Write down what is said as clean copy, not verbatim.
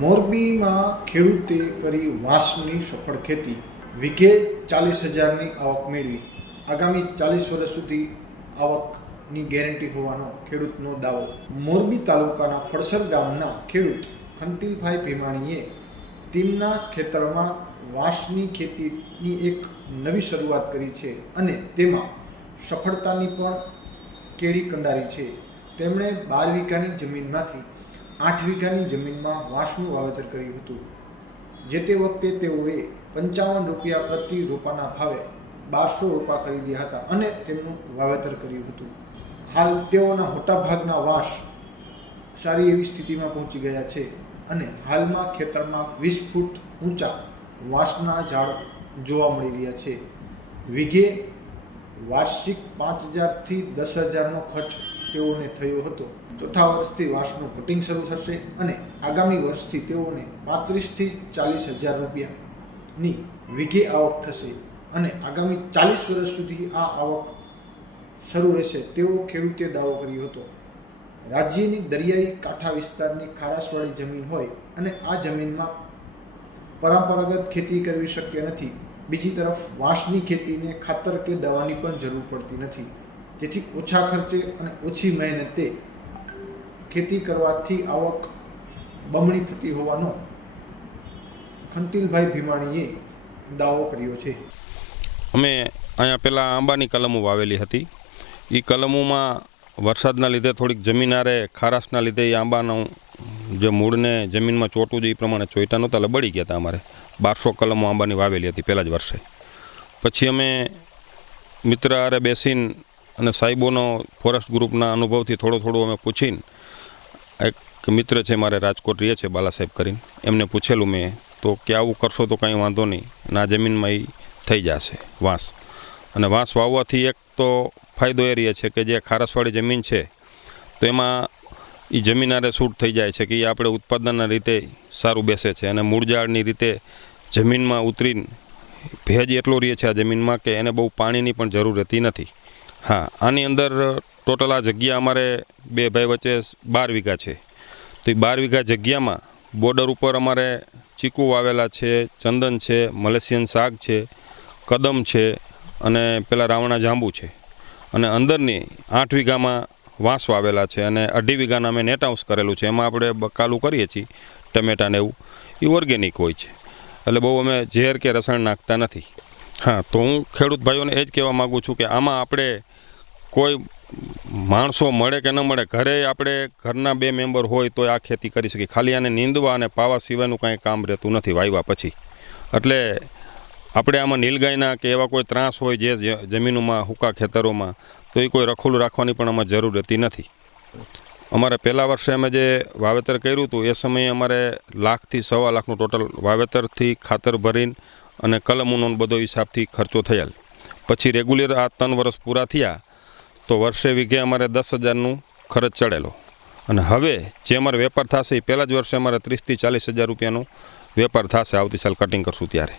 મોરબીમાં ખેડૂતે કરી વાંસની સફળ ખેતી, વીઘે 40,000ની આવક મેળવી. આગામી 40 વર્ષ સુધી આવકની ગેરંટી હોવાનો ખેડૂતનો દાવો. મોરબી તાલુકાના ફળસર ગામના ખેડૂત ખંતીલભાઈ ભીમાણીએ તેમના ખેતરમાં વાંસની ખેતીની એક નવી શરૂઆત કરી છે અને તેમાં સફળતાની પણ કેડી કંડારી છે. તેમણે 12 વીઘાની જમીનમાંથી 8 વીઘાની જમીનમાં વાંસનું વાવેતર કર્યું હતું. જે તે વખતે તેઓએ 55 રૂપિયા પ્રતિ રોપાના ભાવે 1200 રોપા ખરીદ્યા હતા અને તેમનું વાવેતર કર્યું હતું. હાલ તેઓના મોટાભાગના વાંસ સારી એવી સ્થિતિમાં પહોંચી ગયા છે અને હાલમાં ખેતરમાં 20 ફૂટ ઊંચા વાંસના ઝાડ જોવા મળી રહ્યા છે. વીઘે વાર્ષિક 5,000થી 10,000નો ખર્ચ તેઓને થયો હતો. ચોથા વર્ષથી વાંસનું કટિંગ શરૂ થશે અને આગામી વર્ષથી તેઓને 35,000થી 40,000 રૂપિયાની વીઘે આવક થશે અને આગામી 40 વર્ષ સુધી આ આવક શરૂ રહેશે તેવો ખેડૂતે દાવો કર્યો હતો. રાજ્યની દરિયાઈ કાંઠા વિસ્તારની ખારાશવાળી જમીન હોય અને આ જમીનમાં પરંપરાગત ખેતી કરવી શક્ય નથી. બીજી તરફ વાંસની ખેતીને ખાતર કે દવાની પણ જરૂર પડતી નથી, જેથી ઓછા ખર્ચે અને ઓછી મહેનતે ખેતી કરવાથી આવક બમણી થતી હોવાનો ખંતીલભાઈ ભીમાણીએ દાવો કર્યો છે. અમે અહીંયા પહેલાં આંબાની કલમો વાવેલી હતી. એ કલમોમાં વરસાદના લીધે થોડીક જમીનારે ખારાશના લીધે એ આંબાનું જે મૂળને જમીનમાં ચોટવું જોઈએ એ પ્રમાણે ચોઈટા નહોતા, એટલે બળી ગયા હતા. અમારે 1200 કલમો આંબાની વાવેલી હતી પહેલાં જ વર્ષે. પછી અમે મિત્ર હારે બેસીને અને સાહેબોનો ફોરેસ્ટ ગ્રુપના અનુભવથી થોડું અમે પૂછીને, એક મિત્ર છે મારે રાજકોટ રહે છે બાલા સાહેબ કરીને, એમને પૂછેલું મેં તો કે આવું કરશો તો કાંઈ વાંધો નહીં, અને આ જમીનમાં એ થઈ જશે વાંસ. અને વાંસ વાવવાથી એક તો ફાયદો એ રહે છે કે જે ખારસવાળી જમીન છે તો એમાં એ જમીનારે સૂટ થઈ જાય છે કે એ આપણે ઉત્પાદનના રીતે સારું બેસે છે અને મૂળઝાડની રીતે જમીનમાં ઉતરીને ભેજ એટલો રહે છે આ જમીનમાં કે એને બહુ પાણીની પણ જરૂર રહેતી નથી. હા, આની અંદર ટોટલ આ જગ્યા અમારે બે ભાઈ વચ્ચે 12 વીઘા છે. તો એ 12 વીઘા જગ્યામાં બોર્ડર ઉપર અમારે ચીકુ વાવેલા છે, ચંદન છે, મલેશિયન શાક છે, કદમ છે અને પેલા રાવણા જાંબુ છે. અને અંદરની 8 વીઘામાં વાંસ વાવેલા છે અને 2.5 વીઘાના અમે નેટ હાઉસ કરેલું છે. એમાં આપણે બકાલું કરીએ છીએ, ટમેટાને એવું, એ ઓર્ગેનિક હોય છે, એટલે બહુ અમે ઝેર કે રસાયણ નાખતા નથી. હા, તો હું ખેડૂત ભાઈઓને એ જ કહેવા માગું છું કે આમાં આપણે કોઈ માણસો મળે કે ન મળે, ઘરે આપણે ઘરના 2 મેમ્બર હોય તો આ ખેતી કરી શકીએ. ખાલી આને નીંદવા અને પાવા સિવાયનું કાંઈ કામ રહેતું નથી વાવ્યા પછી. એટલે આપણે આમાં નીલગાયના કે એવા કોઈ ત્રાસ હોય જે જમીનોમાં, હુકા ખેતરોમાં, તો એ કોઈ રખોલું રાખવાની પણ આમાં જરૂર રહેતી નથી. અમારે પહેલા વર્ષે અમે જે વાવેતર કર્યું હતું એ સમયે અમારે 1,00,000 થી 1,25,000નું ટોટલ વાવેતરથી ખાતર ભરીને અને કલમોનો બધો હિસાબથી ખર્ચો થયેલ. પછી રેગ્યુલર આ 3 વર્ષ પૂરા થયા તો વર્ષે વીઘે અમારે 10,000નું ખર્ચ ચડેલો. અને હવે જે અમારે વેપાર થશે એ પહેલાં જ વર્ષે અમારે 30,000 થી 40,000 રૂપિયાનો વેપાર થશે આવતી સાલ કટિંગ કરશું ત્યારે.